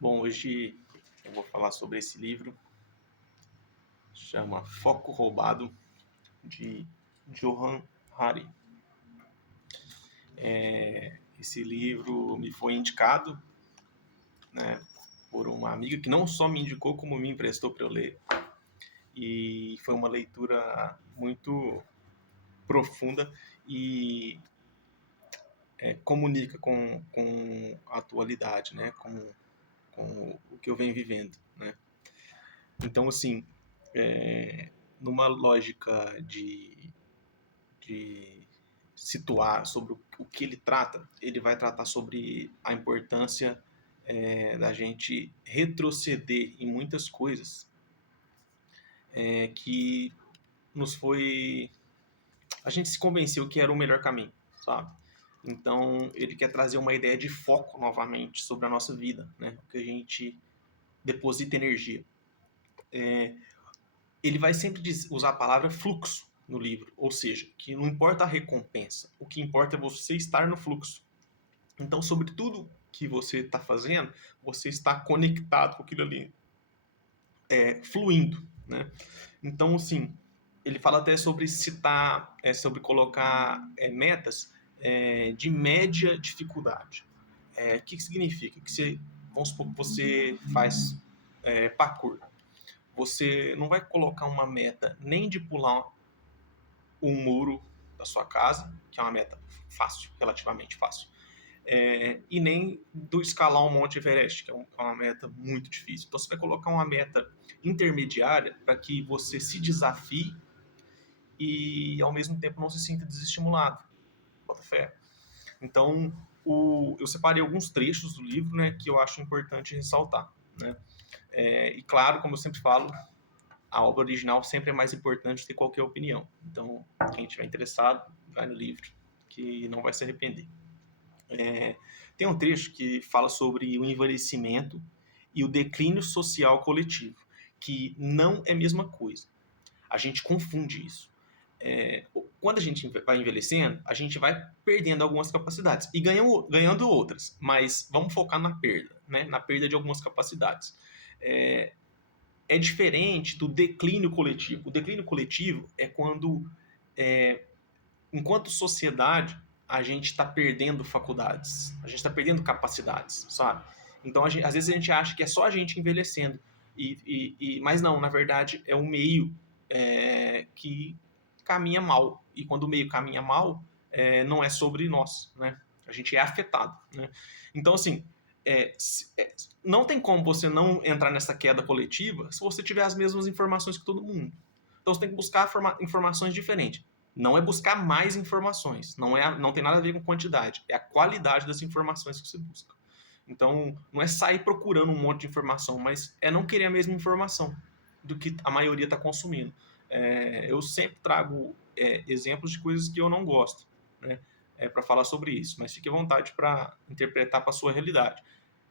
Bom, hoje eu vou falar sobre esse livro, chama Foco Roubado, de Johan Hari. Esse livro me foi indicado, né, por uma amiga que não só me indicou, como me emprestou para eu ler. E foi uma leitura muito profunda e comunica com a atualidade, né, com o que eu venho vivendo, né. Então, assim, numa lógica de situar sobre o que ele vai tratar sobre a importância da gente retroceder em muitas coisas que nos foi... A gente se convenceu que era o melhor caminho, sabe? Então, ele quer trazer uma ideia de foco novamente sobre a nossa vida, né? O que a gente deposita energia. Ele vai sempre usar a palavra fluxo no livro, ou seja, que não importa a recompensa, o que importa é você estar no fluxo. Então, sobre tudo que você está fazendo, você está conectado com aquilo ali, fluindo, né? Então, assim, ele fala até sobre citar, sobre colocar metas de média dificuldade. O que significa? Que você, vamos supor que você faz parkour. Você não vai colocar uma meta nem de pular um muro da sua casa, que é uma meta fácil, relativamente fácil, e nem do escalar um Monte Everest, que é uma meta muito difícil. Então você vai colocar uma meta intermediária para que você se desafie e ao mesmo tempo não se sinta desestimulado. Bota fé. Então eu separei alguns trechos do livro, né, que eu acho importante ressaltar, né? E claro, como eu sempre falo, a obra original sempre é mais importante do que qualquer opinião. Então, quem estiver interessado, vai no livro, que não vai se arrepender. Tem um trecho que fala sobre o envelhecimento e o declínio social coletivo, que não é a mesma coisa. A gente confunde isso. Quando a gente vai envelhecendo, a gente vai perdendo algumas capacidades e ganhando outras, mas vamos focar na perda, né? Na perda de algumas capacidades. É diferente do declínio coletivo. O declínio coletivo é quando, enquanto sociedade, a gente está perdendo faculdades, a gente está perdendo capacidades, sabe? Então, às vezes a gente acha que é só a gente envelhecendo, mas não, na verdade, é o meio que caminha mal. E quando o meio caminha mal, não é sobre nós, né? A gente é afetado, né? Então, assim, não tem como você não entrar nessa queda coletiva se você tiver as mesmas informações que todo mundo. Então você tem que buscar informações diferentes. Não é buscar mais informações, não tem nada a ver com quantidade, é a qualidade das informações que você busca. Então, não é sair procurando um monte de informação, mas é não querer a mesma informação do que a maioria está consumindo. Eu sempre trago exemplos de coisas que eu não gosto, né, para falar sobre isso, mas fique à vontade para interpretar para a sua realidade.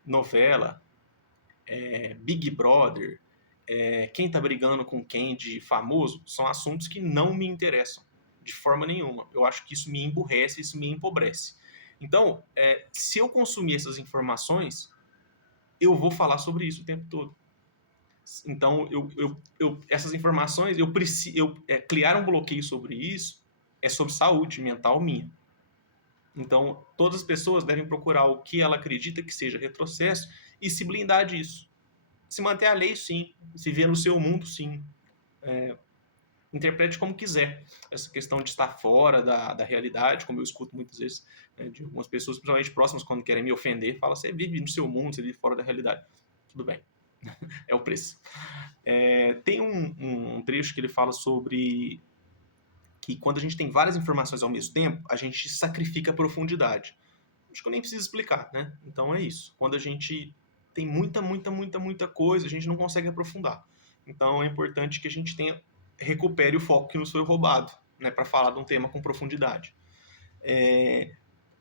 Novela, Big Brother, quem tá brigando com quem de famoso, são assuntos que não me interessam de forma nenhuma. Eu acho que isso me emburrece, isso me empobrece. Então, se eu consumir essas informações, eu vou falar sobre isso o tempo todo. Então, essas informações, criar um bloqueio sobre isso é sobre saúde mental minha. Então, todas as pessoas devem procurar o que ela acredita que seja retrocesso e se blindar disso. Se manter a lei, sim. Se ver no seu mundo, sim. Interprete como quiser. Essa questão de estar fora da realidade, como eu escuto muitas vezes, de algumas pessoas, principalmente próximas, quando querem me ofender, fala: você vive no seu mundo, você vive fora da realidade. Tudo bem. É o preço. Tem um trecho que ele fala sobre que quando a gente tem várias informações ao mesmo tempo, a gente sacrifica a profundidade. Acho que eu nem preciso explicar, né? Então é isso. Quando a gente tem muita coisa, a gente não consegue aprofundar. Então é importante que a gente recupere o foco que nos foi roubado, né, para falar de um tema com profundidade.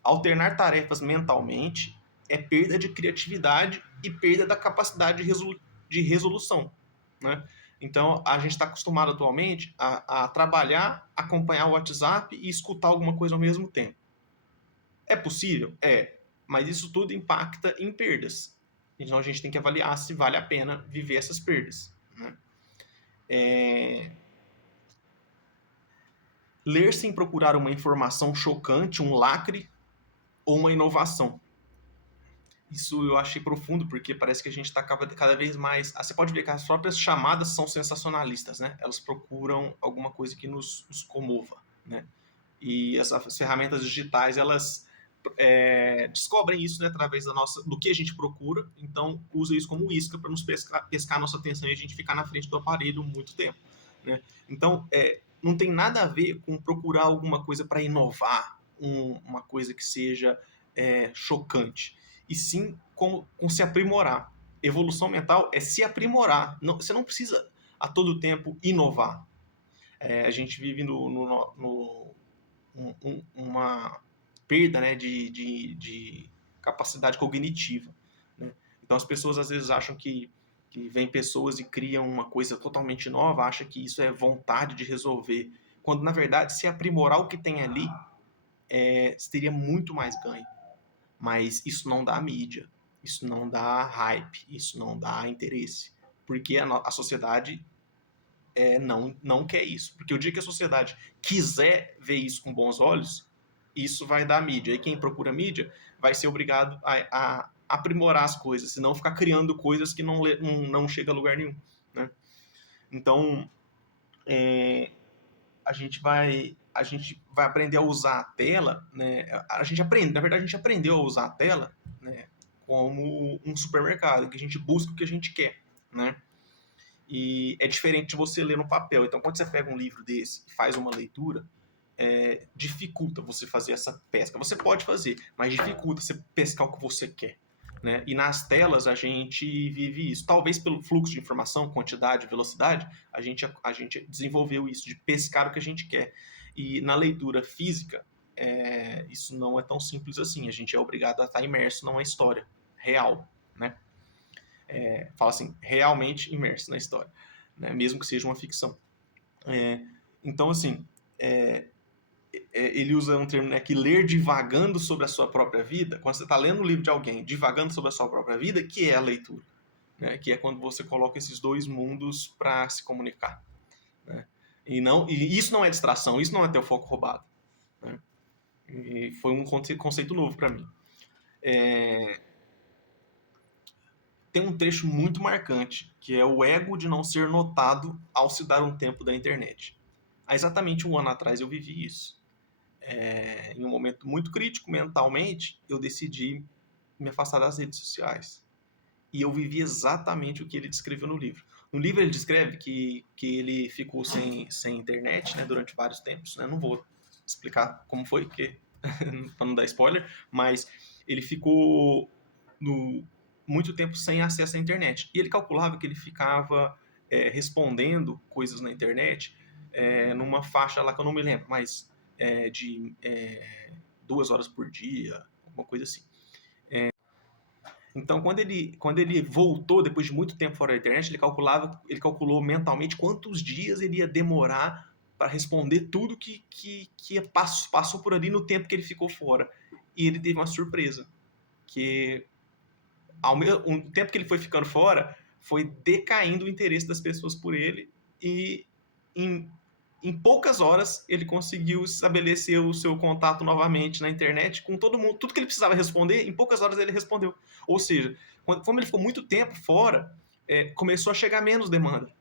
Alternar tarefas mentalmente é perda de criatividade e perda da capacidade de resolução, né? Então, a gente está acostumado atualmente a trabalhar, acompanhar o WhatsApp e escutar alguma coisa ao mesmo tempo. É possível? É. Mas isso tudo impacta em perdas. Então a gente tem que avaliar se vale a pena viver essas perdas, né? Ler sem procurar uma informação chocante, um lacre ou uma inovação. Isso eu achei profundo, porque parece que a gente está cada vez mais. Você pode ver que as próprias chamadas são sensacionalistas, né? Elas procuram alguma coisa que nos comova, né? E as ferramentas digitais, elas descobrem isso, né, através do que a gente procura. Então, usa isso como isca para nos pescar nossa atenção e a gente ficar na frente do aparelho muito tempo, né? Então, não tem nada a ver com procurar alguma coisa para inovar, uma coisa que seja chocante, e sim com se aprimorar. Evolução mental é se aprimorar. Não, você não precisa a todo tempo inovar. A gente vive uma perda, né, de capacidade cognitiva, né? Então as pessoas às vezes acham que vem pessoas e criam uma coisa totalmente nova, acham que isso é vontade de resolver, quando na verdade se aprimorar o que tem ali, teria muito mais ganho. Mas isso não dá mídia, isso não dá hype, isso não dá interesse, porque a sociedade não quer isso. Porque o dia que a sociedade quiser ver isso com bons olhos, isso vai dar mídia. E quem procura mídia vai ser obrigado a aprimorar as coisas, senão ficar criando coisas que não chega a lugar nenhum, né? Então, a gente vai aprender a usar a tela, né? Na verdade, a gente aprendeu a usar a tela, né, como um supermercado, que a gente busca o que a gente quer, né? E é diferente de você ler no papel. Então, quando você pega um livro desse e faz uma leitura, dificulta você fazer essa pesca. Você pode fazer, mas dificulta você pescar o que você quer, né? E nas telas a gente vive isso. Talvez pelo fluxo de informação, quantidade, velocidade, a gente desenvolveu isso de pescar o que a gente quer. E na leitura física, isso não é tão simples assim. A gente é obrigado a estar imerso numa história real, né? Fala assim, realmente imerso na história, né? Mesmo que seja uma ficção. Então, assim, ele usa um termo, né, que ler divagando sobre a sua própria vida, quando você está lendo o livro de alguém, divagando sobre a sua própria vida, que é a leitura, né? Que é quando você coloca esses dois mundos para se comunicar, né? E isso não é distração, isso não é ter o foco roubado, né? E foi um conceito novo para mim. Tem um trecho muito marcante, que é o ego de não ser notado ao se dar um tempo da internet. Há exatamente um ano atrás eu vivi isso. Em um momento muito crítico mentalmente, eu decidi me afastar das redes sociais. E eu vivi exatamente o que ele descreveu no livro. No livro ele descreve que ele ficou sem internet, né, durante vários tempos, né? Não vou explicar como foi, porque para não dar spoiler, mas ele ficou muito tempo sem acesso à internet. E ele calculava que ele ficava respondendo coisas na internet numa faixa lá que eu não me lembro, mas de 2 horas por dia, alguma coisa assim. Então, quando ele voltou, depois de muito tempo fora da internet, ele calculou mentalmente quantos dias ele ia demorar para responder tudo que passou por ali no tempo que ele ficou fora. E ele teve uma surpresa, que o tempo que ele foi ficando fora, foi decaindo o interesse das pessoas por ele, e em poucas horas ele conseguiu estabelecer o seu contato novamente na internet com todo mundo. Tudo que ele precisava responder, em poucas horas ele respondeu. Ou seja, como ele ficou muito tempo fora, começou a chegar menos demanda.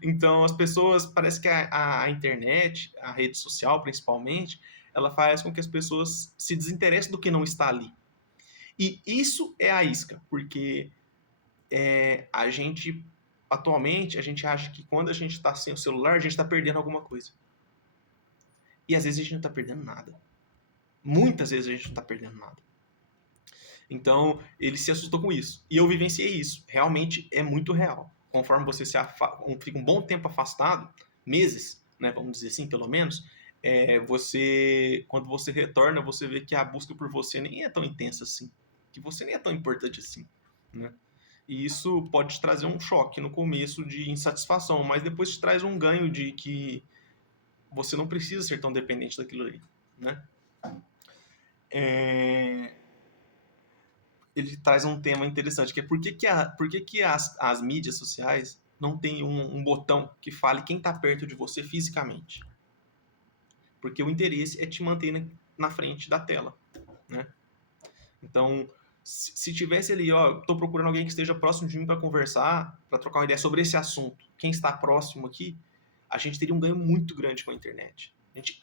Então as pessoas, parece que a internet, a rede social principalmente, ela faz com que as pessoas se desinteressem do que não está ali. E isso é a isca, porque atualmente, a gente acha que quando a gente está sem o celular, a gente está perdendo alguma coisa. E às vezes a gente não está perdendo nada. Muitas vezes a gente não está perdendo nada. Então, ele se assustou com isso. E eu vivenciei isso. Realmente é muito real. Conforme você fica um bom tempo afastado, meses, né, vamos dizer assim, pelo menos, quando você retorna, você vê que a busca por você nem é tão intensa assim. Que você nem é tão importante assim, né? E isso pode te trazer um choque no começo de insatisfação, mas depois te traz um ganho de que você não precisa ser tão dependente daquilo ali, né? ele traz um tema interessante, que é por que que as mídias sociais não tem um botão que fale quem está perto de você fisicamente? Porque o interesse é te manter na frente da tela, né? Então, se tivesse ali, ó, tô procurando alguém que esteja próximo de mim para conversar, para trocar uma ideia sobre esse assunto, quem está próximo aqui, a gente teria um ganho muito grande com a internet.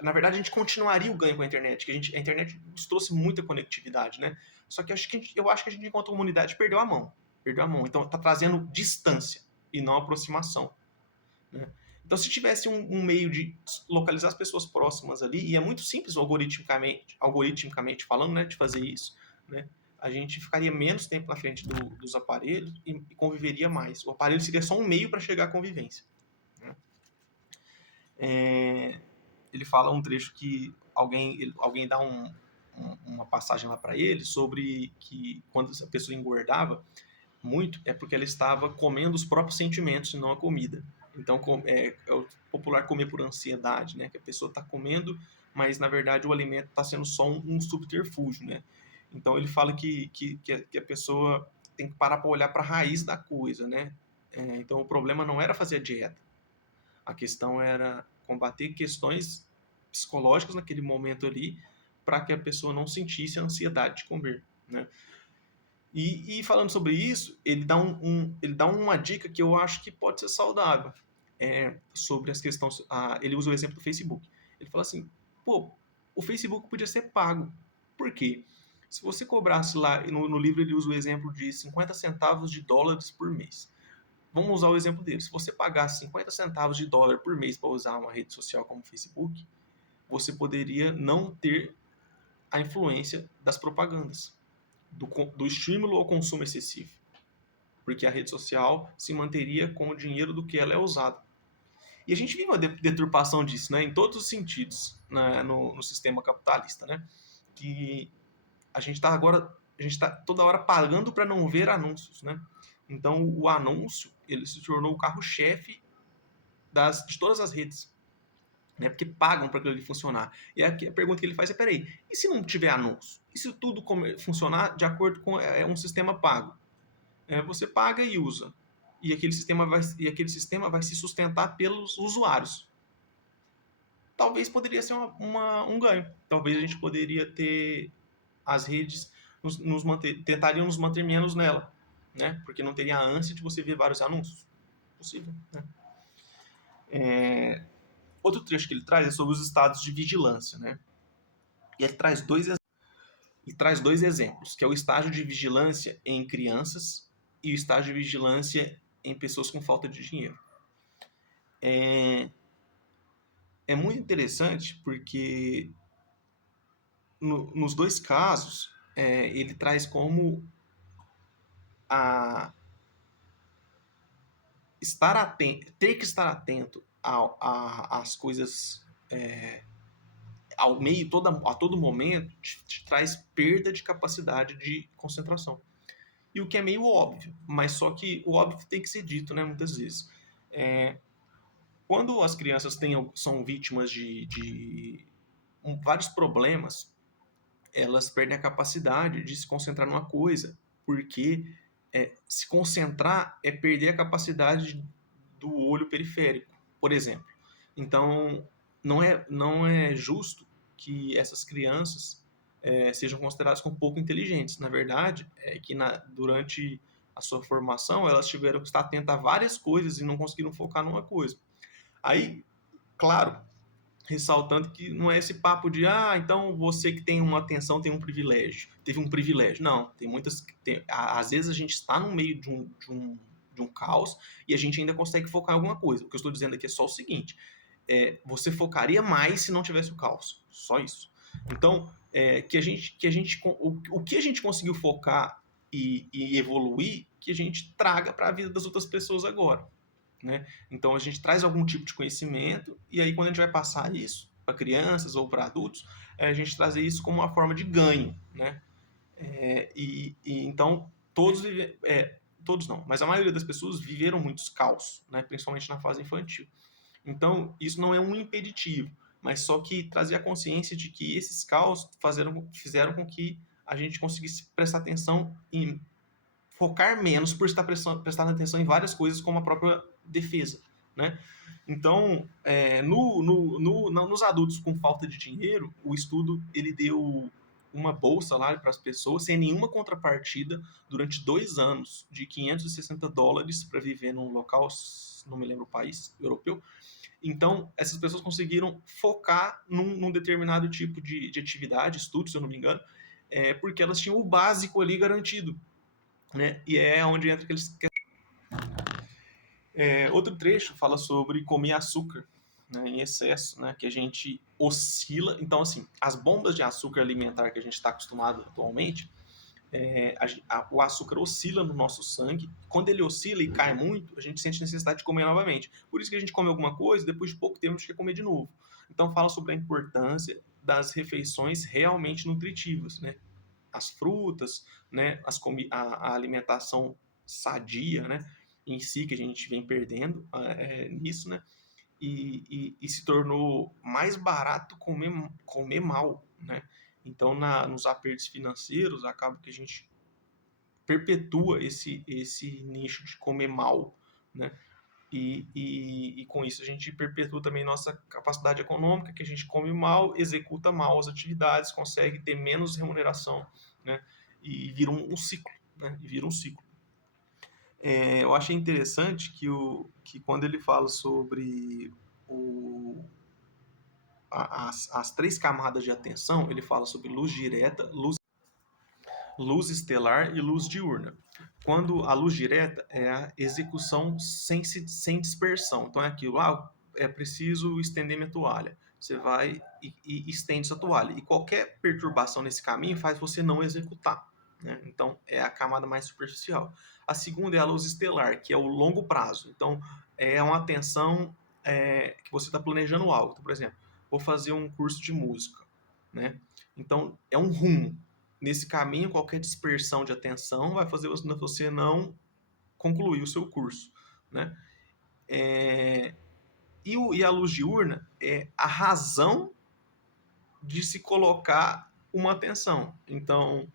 Na verdade, a gente continuaria o ganho com a internet, que a internet nos trouxe muita conectividade, né? Só que eu acho que a gente, enquanto comunidade, perdeu a mão. Perdeu a mão. Então, está trazendo distância e não aproximação, né? Então, se tivesse um meio de localizar as pessoas próximas ali, e é muito simples algoritmicamente falando, né, de fazer isso, né, a gente ficaria menos tempo na frente dos aparelhos e conviveria mais. O aparelho seria só um meio para chegar à convivência, né? Ele fala um trecho que alguém dá uma passagem lá para ele sobre que quando a pessoa engordava muito é porque ela estava comendo os próprios sentimentos e não a comida. Então é o popular comer por ansiedade, né? Que a pessoa está comendo, mas na verdade o alimento está sendo só um subterfúgio, né? Então ele fala que a pessoa tem que parar para olhar para a raiz da coisa, né? Então o problema não era fazer a dieta, a questão era combater questões psicológicas naquele momento ali para que a pessoa não sentisse a ansiedade de comer, né? E falando sobre isso, ele dá uma dica que eu acho que pode ser saudável, sobre as questões. Ele usa o exemplo do Facebook. Ele fala assim: pô, o Facebook podia ser pago. Por quê? Se você cobrasse lá, no livro ele usa o exemplo de 50 centavos de dólares por mês. Vamos usar o exemplo dele. Se você pagasse 50 centavos de dólar por mês para usar uma rede social como o Facebook, você poderia não ter a influência das propagandas, do estímulo ao consumo excessivo, porque a rede social se manteria com o dinheiro do que ela é usada. E a gente vive uma deturpação disso, né, em todos os sentidos, né, no sistema capitalista, né, que a gente está toda hora pagando para não ver anúncios, né? Então o anúncio ele se tornou o carro-chefe de todas as redes, né? Porque pagam para aquilo ali funcionar. E a pergunta que ele faz é: peraí, e se não tiver anúncio? E se tudo funcionar de acordo com um sistema pago? Você paga e usa. E aquele sistema vai se sustentar pelos usuários. Talvez poderia ser um ganho. Talvez a gente poderia ter as redes tentariam nos manter menos nela, né? Porque não teria a ânsia de você ver vários anúncios. Possível, né? Outro trecho que ele traz é sobre os estados de vigilância, né? E ele traz dois exemplos, que é o estágio de vigilância em crianças e o estágio de vigilância em pessoas com falta de dinheiro. É muito interessante porque nos dois casos ele traz como ter que estar atento às coisas a todo momento te traz perda de capacidade de concentração. E o que é meio óbvio, mas só que o óbvio tem que ser dito, né, muitas vezes. Quando as crianças são vítimas de vários problemas, elas perdem a capacidade de se concentrar numa coisa, porque se concentrar é perder a capacidade do olho periférico, por exemplo. Então, não é justo que essas crianças sejam consideradas como pouco inteligentes. Na verdade, é que durante a sua formação, elas tiveram que estar atentas a várias coisas e não conseguiram focar numa coisa. Aí, claro, ressaltando que não é esse papo de então você que tem uma atenção tem um privilégio, teve um privilégio. Não, às vezes a gente está no meio de um caos e a gente ainda consegue focar em alguma coisa. O que eu estou dizendo aqui é só o seguinte: você focaria mais se não tivesse o caos. Só isso. Então, o que a gente conseguiu focar e evoluir, que a gente traga para a vida das outras pessoas agora, né? Então a gente traz algum tipo de conhecimento e aí quando a gente vai passar isso para crianças ou para adultos, a gente trazer isso como uma forma de ganho, né? Então todos não, mas a maioria das pessoas viveram muitos caos, né? Principalmente na fase infantil. Então isso não é um impeditivo, mas só que trazer a consciência de que esses caos fizeram com que a gente conseguisse prestar atenção em focar menos por estar prestando atenção em várias coisas, como a própria defesa, né? Então, nos adultos com falta de dinheiro, o estudo ele deu uma bolsa lá para as pessoas sem nenhuma contrapartida durante 2 anos de $560 para viver num local, não me lembro o país, europeu. Então, essas pessoas conseguiram focar num determinado tipo de atividade, estudo, se eu não me engano, porque elas tinham o básico ali garantido, né? E é onde entra aqueles. Outro trecho fala sobre comer açúcar, né, em excesso, né, que a gente oscila. Então, assim, as bombas de açúcar alimentar que a gente está acostumado atualmente, o açúcar oscila no nosso sangue. Quando ele oscila e cai muito, a gente sente necessidade de comer novamente. Por isso que a gente come alguma coisa, depois de pouco tempo a gente quer comer de novo. Então, fala sobre a importância das refeições realmente nutritivas, né? As frutas, né? A alimentação sadia, né? Em si, que a gente vem perdendo nisso, né? E se tornou mais barato comer mal, né? Então, nos apertos financeiros, acaba que a gente perpetua esse nicho de comer mal, né? E com isso a gente perpetua também nossa capacidade econômica, que a gente come mal, executa mal as atividades, consegue ter menos remuneração, né? E vira um ciclo, né? E vira um ciclo. Eu achei interessante que quando ele fala sobre as 3 camadas de atenção, ele fala sobre luz direta, luz estelar e luz diurna. Quando a luz direta é a execução sem dispersão. Então é aquilo, é preciso estender minha toalha. Você vai e estende sua toalha. E qualquer perturbação nesse caminho faz você não executar, né? Então é a camada mais superficial. A segunda é a luz estelar, que é o longo prazo. Então é uma atenção que você está planejando algo. Então, por exemplo, vou fazer um curso de música, né? Então é um rumo. Nesse caminho, qualquer dispersão de atenção vai fazer você não concluir o seu curso, né? E a luz diurna é a razão de se colocar uma atenção. Então,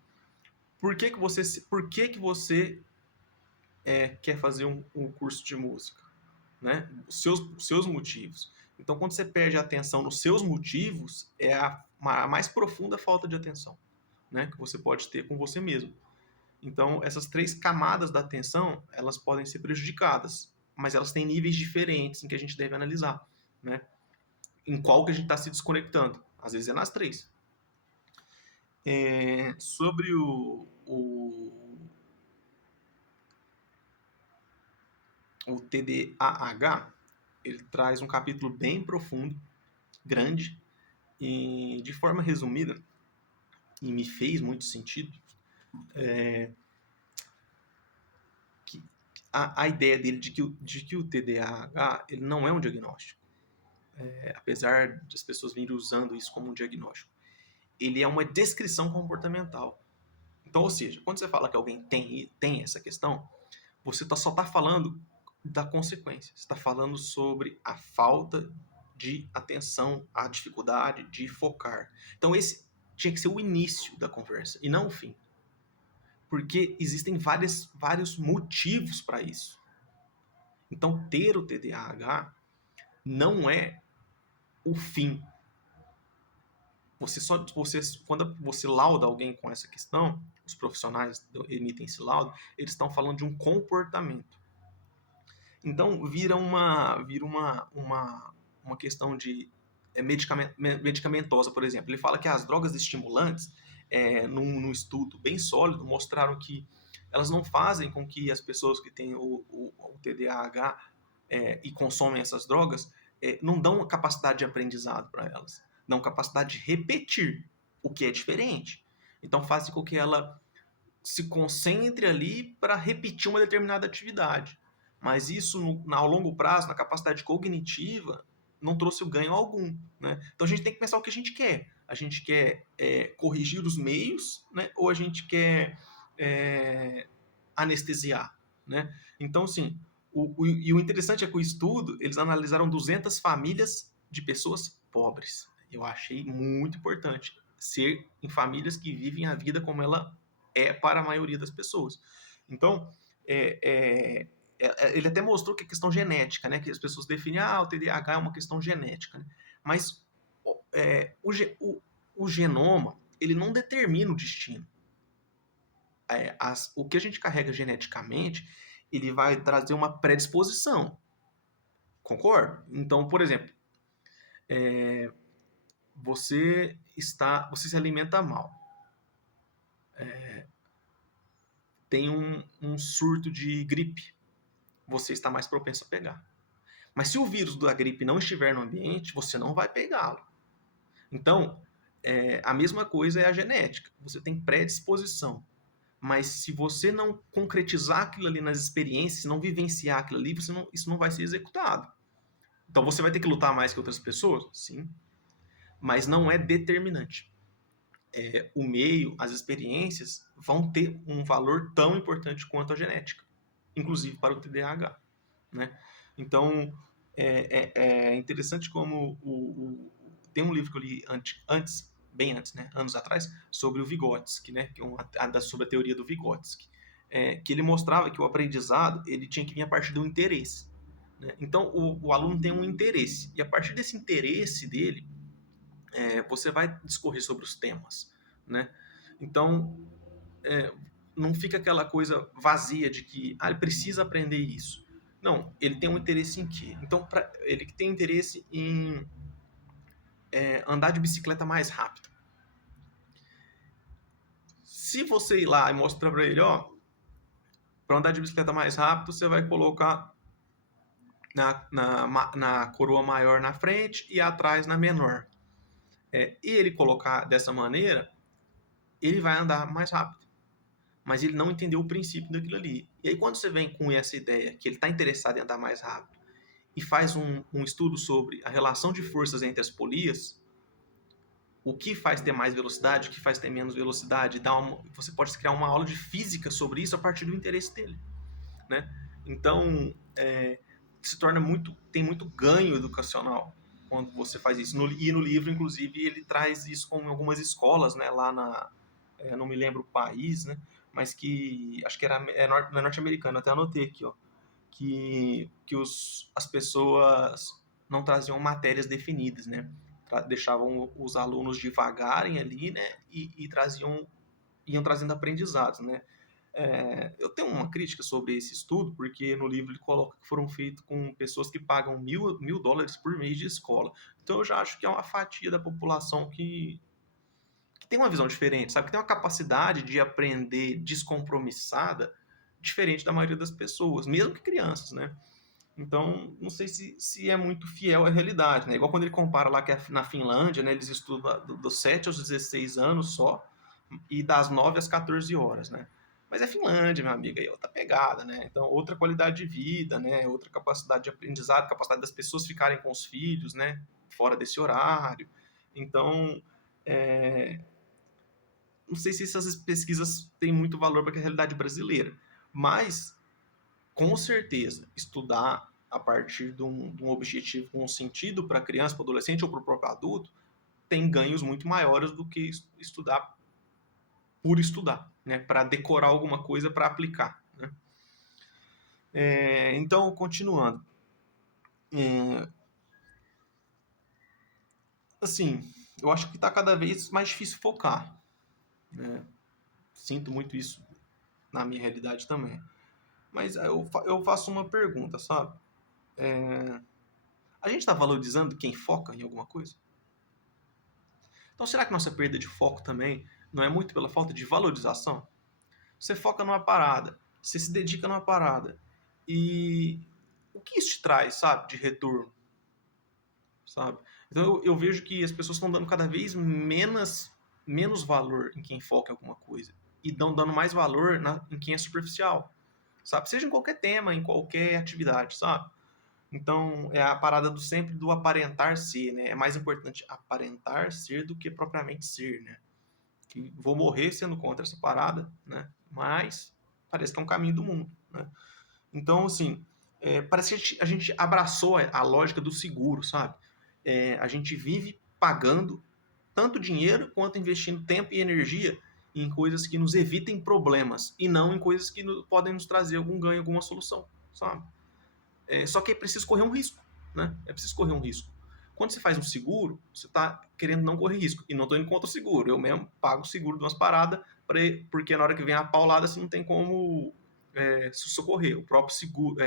por que você quer fazer um curso de música, né? Os seus motivos. Então, quando você perde a atenção nos seus motivos, é a mais profunda falta de atenção, né, que você pode ter com você mesmo. Então, essas 3 camadas da atenção, elas podem ser prejudicadas, mas elas têm níveis diferentes em que a gente deve analisar, né? Em qual que a gente está se desconectando. Às vezes é nas 3. Sobre o TDAH, ele traz um capítulo bem profundo, grande, e de forma resumida, e me fez muito sentido, a ideia dele de que o TDAH ele não é um diagnóstico, apesar das pessoas virem usando isso como um diagnóstico. Ele é uma descrição comportamental. Então, ou seja, quando você fala que alguém tem essa questão, você só está falando da consequência. Você está falando sobre a falta de atenção, a dificuldade de focar. Então, esse tinha que ser o início da conversa e não o fim. Porque existem vários motivos para isso. Então, ter o TDAH não é o fim. Quando você lauda alguém com essa questão, os profissionais emitem esse laudo, eles estão falando de um comportamento. Então, vira uma questão de medicamentosa, por exemplo. Ele fala que as drogas estimulantes, num estudo bem sólido, mostraram que elas não fazem com que as pessoas que têm o TDAH e consomem essas drogas não dão capacidade de aprendizado para elas, dão capacidade de repetir, o que é diferente. Então fazem com que ela se concentre ali para repetir uma determinada atividade. Mas isso, ao longo prazo, na capacidade cognitiva, não trouxe o ganho algum, né? Então a gente tem que pensar o que a gente quer. A gente quer corrigir os meios, né? Ou a gente quer anestesiar, né? Então, assim, o interessante é que o estudo, eles analisaram 200 famílias de pessoas pobres. Eu achei muito importante. ser em famílias que vivem a vida como ela é para a maioria das pessoas. Então, ele até mostrou que é questão genética, né? Que as pessoas definem, o TDAH é uma questão genética, né? Mas o genoma, ele não determina o destino. O que a gente carrega geneticamente, ele vai trazer uma predisposição. Concorda? Então, por exemplo, você se alimenta mal. Tem um surto de gripe. Você está mais propenso a pegar. Mas se o vírus da gripe não estiver no ambiente, você não vai pegá-lo. Então, a mesma coisa é a genética. Você tem predisposição. Mas se você não concretizar aquilo ali nas experiências, não vivenciar aquilo ali, isso não vai ser executado. Então você vai ter que lutar mais que outras pessoas? Sim. Mas não é determinante. O meio, as experiências vão ter um valor tão importante quanto a genética, inclusive para o TDAH. Né? Então, é interessante como tem um livro que eu li bem antes, né, anos atrás, sobre o Vygotsky, né, sobre a teoria do Vygotsky, que ele mostrava que o aprendizado ele tinha que vir a partir do interesse. Né? Então, o aluno tem um interesse, e a partir desse interesse dele, você vai discorrer sobre os temas. Né? Então, não fica aquela coisa vazia de que ele precisa aprender isso. Não, ele tem um interesse em quê? Então, ele tem interesse em andar de bicicleta mais rápido. Se você ir lá e mostrar para ele, para andar de bicicleta mais rápido, você vai colocar na coroa maior na frente e atrás na menor. E ele colocar dessa maneira, ele vai andar mais rápido. Mas ele não entendeu o princípio daquilo ali. E aí, quando você vem com essa ideia que ele está interessado em andar mais rápido e faz um estudo sobre a relação de forças entre as polias, o que faz ter mais velocidade, o que faz ter menos velocidade, você pode criar uma aula de física sobre isso a partir do interesse dele. Né? Então, se torna tem muito ganho educacional quando você faz isso. E no livro, inclusive, ele traz isso com algumas escolas, né, lá não me lembro o país, né, mas que acho que é norte-americano, até anotei aqui, que as pessoas não traziam matérias definidas, né, deixavam os alunos divagarem ali, né, e iam trazendo aprendizados, né. Eu tenho uma crítica sobre esse estudo, porque no livro ele coloca que foram feitos com pessoas que pagam $1.000 por mês de escola. Então eu já acho que é uma fatia da população que tem uma visão diferente, sabe? Que tem uma capacidade de aprender descompromissada diferente da maioria das pessoas, mesmo que crianças, né? Então, não sei se é muito fiel à realidade, né? Igual quando ele compara lá que na Finlândia, né, eles estudam dos 7 aos 16 anos só, e das 9 às 14 horas, né? Mas é Finlândia, minha amiga, e outra pegada, né? Então, outra qualidade de vida, né? Outra capacidade de aprendizado, capacidade das pessoas ficarem com os filhos, né? Fora desse horário. Então, não sei se essas pesquisas têm muito valor para a realidade brasileira, mas, com certeza, estudar a partir de um objetivo com um sentido para a criança, para o adolescente ou para o próprio adulto, tem ganhos muito maiores do que estudar por estudar, né? Para decorar alguma coisa para aplicar. Né? Então, continuando. Assim, eu acho que está cada vez mais difícil focar. Né? Sinto muito isso na minha realidade também. Mas eu faço uma pergunta, sabe? A gente está valorizando quem foca em alguma coisa? Então, será que nossa perda de foco também não é muito pela falta de valorização? Você foca numa parada, você se dedica numa parada, e o que isso te traz, sabe, de retorno? Sabe? Então, eu vejo que as pessoas estão dando cada vez menos valor em quem foca em alguma coisa, e dando mais valor em quem é superficial, sabe? Seja em qualquer tema, em qualquer atividade, sabe? Então, é a parada sempre do aparentar ser, né? É mais importante aparentar ser do que propriamente ser, né? Que vou morrer sendo contra essa parada, né? Mas parece que é um caminho do mundo, né? Então, assim, parece que a gente abraçou a lógica do seguro, sabe? A gente vive pagando tanto dinheiro quanto investindo tempo e energia em coisas que nos evitem problemas e não em coisas que podem nos trazer algum ganho, alguma solução, sabe? Só que é preciso correr um risco, né? É preciso correr um risco. Quando você faz um seguro, você está querendo não correr risco. E não estou indo contra o seguro. Eu mesmo pago o seguro de umas paradas, porque na hora que vem a paulada você não tem como se socorrer. O próprio seguro,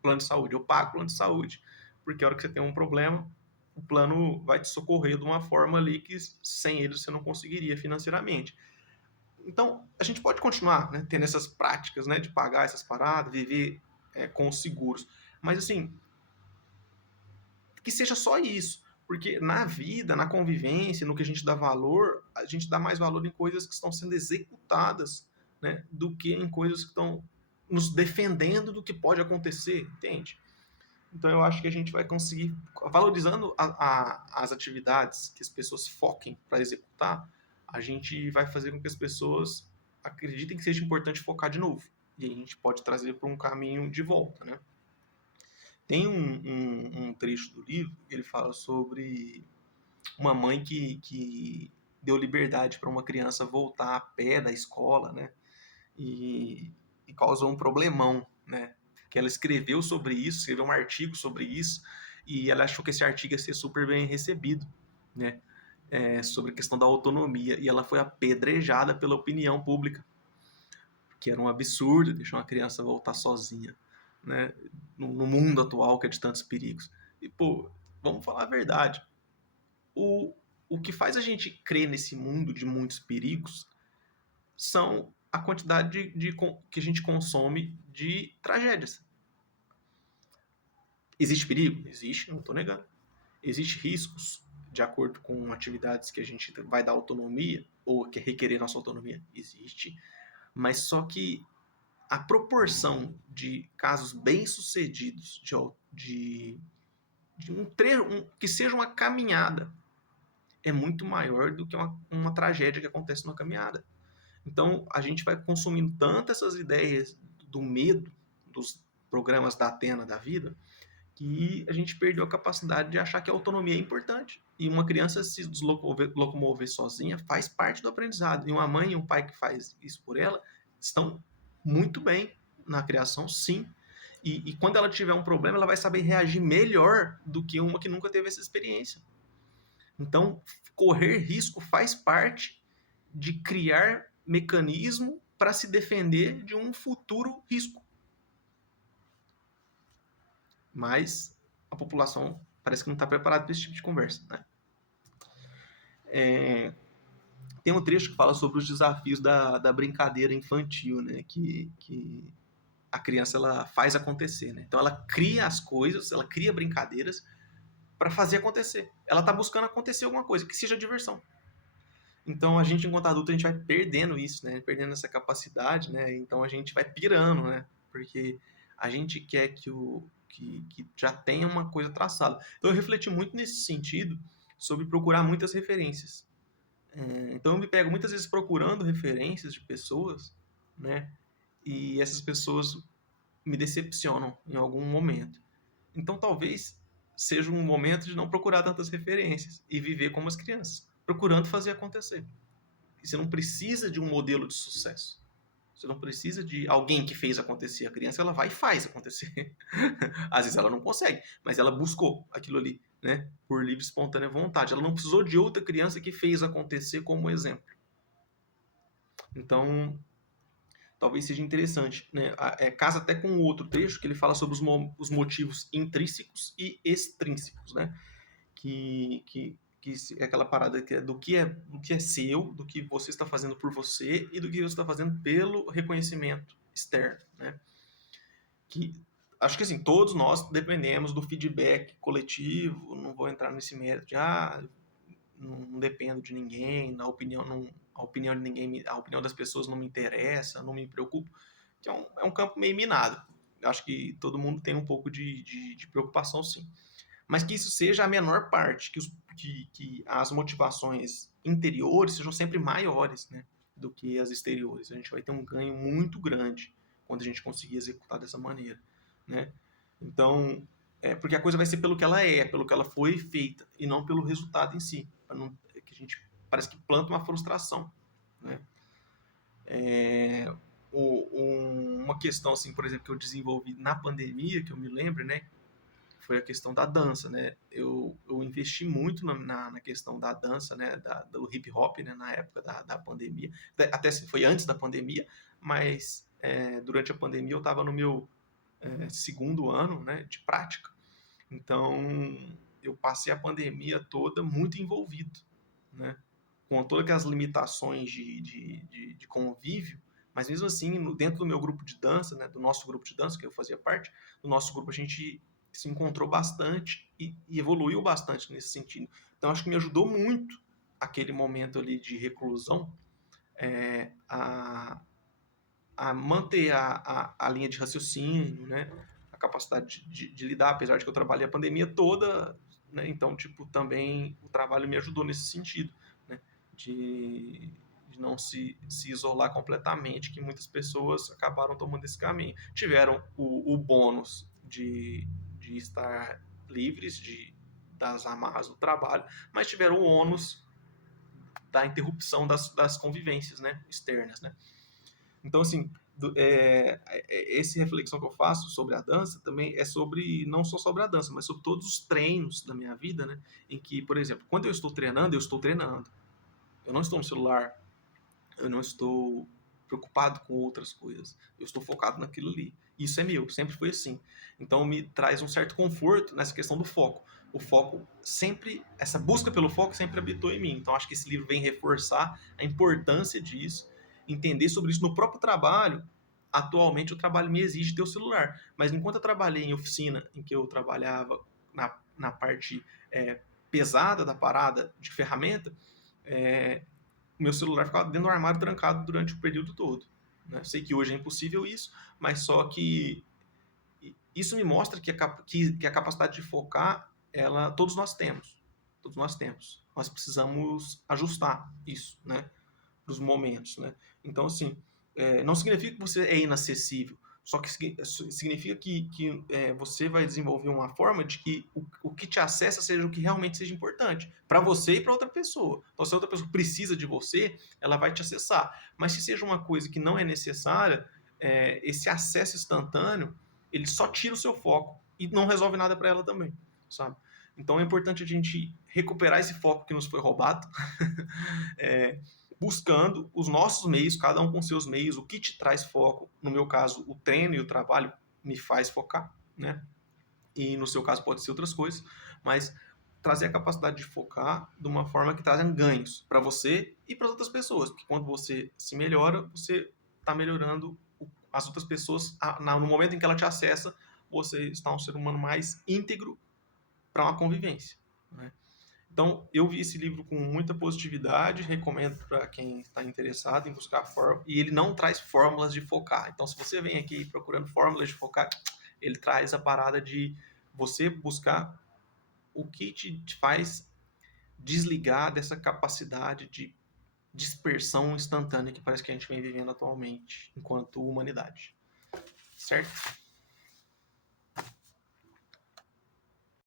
plano de saúde. Eu pago o plano de saúde. Porque a hora que você tem um problema, o plano vai te socorrer de uma forma ali que sem ele você não conseguiria financeiramente. Então, a gente pode continuar, né, tendo essas práticas, né, de pagar essas paradas, viver com os seguros. Mas, assim, que seja só isso. Porque na vida, na convivência, no que a gente dá valor, a gente dá mais valor em coisas que estão sendo executadas, né, do que em coisas que estão nos defendendo do que pode acontecer, entende? Então eu acho que a gente vai conseguir, valorizando as atividades que as pessoas foquem para executar, a gente vai fazer com que as pessoas acreditem que seja importante focar de novo. E aí a gente pode trazer para um caminho de volta, né? Tem um trecho do livro que ele fala sobre uma mãe que deu liberdade para uma criança voltar a pé da escola, né? E, e causou um problemão, né? Que ela escreveu sobre isso, escreveu um artigo sobre isso, e ela achou que esse artigo ia ser super bem recebido, né? Sobre a questão da autonomia, e ela foi apedrejada pela opinião pública, que era um absurdo deixar uma criança voltar sozinha, né? No mundo atual que é de tantos perigos. E, pô, vamos falar a verdade. O, o que faz a gente crer nesse mundo de muitos perigos são a quantidade que a gente consome de tragédias. Existe perigo? Existe, não estou negando. Existem riscos de acordo com atividades que a gente vai dar autonomia ou que requerer nossa autonomia? Existe. Mas só que a proporção de casos bem-sucedidos de que seja uma caminhada é muito maior do que uma tragédia que acontece numa caminhada. Então, a gente vai consumindo tanto essas ideias do medo, dos programas da Atena da vida, que a gente perdeu a capacidade de achar que a autonomia é importante. E uma criança se locomover sozinha faz parte do aprendizado. E uma mãe e um pai que faz isso por ela estão muito bem na criação, sim. E quando ela tiver um problema, ela vai saber reagir melhor do que uma que nunca teve essa experiência. Então, correr risco faz parte de criar mecanismo para se defender de um futuro risco. Mas a população parece que não está preparada para esse tipo de conversa, né? Tem um trecho que fala sobre os desafios da brincadeira infantil, né? Que a criança ela faz acontecer, né? Então ela cria as coisas, ela cria brincadeiras para fazer acontecer. Ela está buscando acontecer alguma coisa que seja diversão. Então a gente, enquanto adulto, a gente vai perdendo isso, né? Perdendo essa capacidade, né? Então a gente vai pirando, né? Porque a gente quer que já tenha uma coisa traçada. Então eu refleti muito nesse sentido sobre procurar muitas referências. Então eu me pego muitas vezes procurando referências de pessoas, né? E essas pessoas me decepcionam em algum momento. Então talvez seja um momento de não procurar tantas referências e viver como as crianças, procurando fazer acontecer. E você não precisa de um modelo de sucesso. Você não precisa de alguém que fez acontecer. A criança ela vai e faz acontecer. Às vezes ela não consegue, mas ela buscou aquilo ali, né? Por livre e espontânea vontade. Ela não precisou de outra criança que fez acontecer como exemplo. Então, talvez seja interessante, né? Casa até com outro trecho que ele fala sobre os motivos intrínsecos e extrínsecos, né? Que é aquela parada que é do que é seu, do que você está fazendo por você e do que você está fazendo pelo reconhecimento externo, né? Que acho que assim, todos nós dependemos do feedback coletivo, não vou entrar nesse mérito de não dependo de ninguém, a opinião de ninguém, a opinião das pessoas não me interessa, não me preocupo, que é um campo meio minado. Eu acho que todo mundo tem um pouco de preocupação, sim. Mas que isso seja a menor parte, que as motivações interiores sejam sempre maiores, né, do que as exteriores. A gente vai ter um ganho muito grande quando a gente conseguir executar dessa maneira, né? Então, porque a coisa vai ser pelo que ela é, pelo que ela foi feita, e não pelo resultado em si. Que que a gente parece que planta uma frustração, né? Uma questão, assim, por exemplo, que eu desenvolvi na pandemia, que eu me lembro, né, foi a questão da dança, né? Eu investi muito na questão da dança, né, do hip hop, né, na época da pandemia. Até foi antes da pandemia, mas durante a pandemia eu estava no meu segundo ano, né, de prática. Então, eu passei a pandemia toda muito envolvido, né? Com todas as limitações de convívio, mas mesmo assim, dentro do meu grupo de dança, né, do nosso grupo de dança, que eu fazia parte, do nosso grupo a gente se encontrou bastante e evoluiu bastante nesse sentido. Então, acho que me ajudou muito aquele momento ali de reclusão a, a manter a linha de raciocínio, né? A capacidade de lidar, apesar de que eu trabalhei a pandemia toda, né? Então, tipo, também o trabalho me ajudou nesse sentido, né? De não se isolar completamente, que muitas pessoas acabaram tomando esse caminho. Tiveram o bônus de estar livres das amarras do trabalho, mas tiveram o ônus da interrupção das convivências, né? Externas, né? Então, assim, essa reflexão que eu faço sobre a dança também é sobre, não só sobre a dança, mas sobre todos os treinos da minha vida, né? Em que, por exemplo, quando eu estou treinando, eu estou treinando. Eu não estou no celular, eu não estou preocupado com outras coisas. Eu estou focado naquilo ali. Isso é meu, sempre foi assim. Então me traz um certo conforto nessa questão do foco. O foco sempre, essa busca pelo foco sempre habitou em mim. Então acho que esse livro vem reforçar a importância disso, entender sobre isso no próprio trabalho. Atualmente o trabalho me exige ter o celular, mas enquanto eu trabalhei em oficina, em que eu trabalhava na parte pesada da parada de ferramenta, o meu celular ficava dentro do armário trancado durante o período todo. Né? Sei que hoje é impossível isso, mas só que isso me mostra que a capacidade de focar, todos nós temos. Todos nós temos. Nós precisamos ajustar isso, né? Para os momentos, né? Então, assim, não significa que você é inacessível, só que significa que você vai desenvolver uma forma de que o que te acessa seja o que realmente seja importante para você e para outra pessoa. Então, se a outra pessoa precisa de você, ela vai te acessar. Mas se seja uma coisa que não é necessária, esse acesso instantâneo, ele só tira o seu foco e não resolve nada para ela também, sabe? Então, é importante a gente recuperar esse foco que nos foi roubado, buscando os nossos meios, cada um com seus meios, o que te traz foco. No meu caso, o treino e o trabalho me faz focar, né? E no seu caso pode ser outras coisas, mas trazer a capacidade de focar de uma forma que trazem ganhos para você e para as outras pessoas, porque quando você se melhora, você está melhorando as outras pessoas. No momento em que ela te acessa, você está um ser humano mais íntegro para uma convivência, né? Então, eu vi esse livro com muita positividade, recomendo para quem está interessado em buscar fórmula. E ele não traz fórmulas de focar. Então, se você vem aqui procurando fórmulas de focar, ele traz a parada de você buscar o que te faz desligar dessa capacidade de dispersão instantânea que parece que a gente vem vivendo atualmente, enquanto humanidade. Certo?